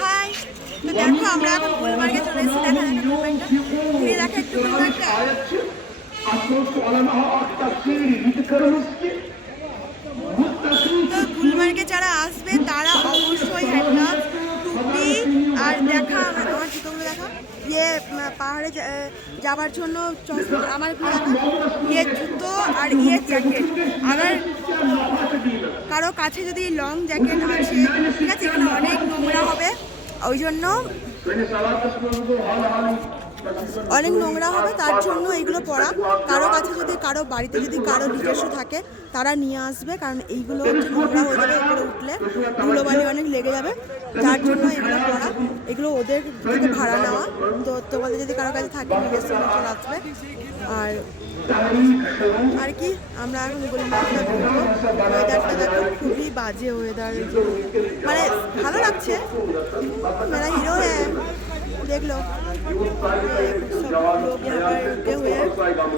High, তো দেখো আমরা এখন গুলমার্গে চলে এসেছি। দেখা দেখা গুলমার্গটা ঘুরে দেখা একটু গুলমার্গটা। তো গুলমার্গে যারা আসবে তারা অবশ্যই হ্যান্ডগ্লাভস, টুপি আর দেখা আমার জুতোগুলো দেখা ইয়ে পাহাড়ে যাবার জন্য আমার ইয়ে জুতো আর ইয়ে জ্যাকেট। আবার কারো কাছে যদি লং জ্যাকেট আছে, ঠিক আছে, এখানে অনেক নোংরা হবে, ওই জন্য অনেক নোংরা হবে, তার জন্য এইগুলো পরা। কারো কাছে যদি কারো বাড়িতে যদি কারো নিজস্ব থাকে তারা নিয়ে আসবে, কারণ এইগুলো হচ্ছে নোংরা হয়ে যাবে, এগুলো উঠলে ধুলোবালি অনেক লেগে যাবে, যার জন্য এগুলো পরা। এগুলো ওদের থেকে ভাড়া নেওয়া, তো তোমাদের যদি কারো কাছে থাকে নিজস্ব চলে আসবে। আর কি আমরা এখন গুলমার্গটা ঘুরবো। ওয়েদারটা দেখো খুবই বাজে ওয়েদার, মানে ভালো লাগছে। মেরা হিরো হ্যাঁ देख लो सब लोग यहाँ पर रुके हुए हैं। बाबू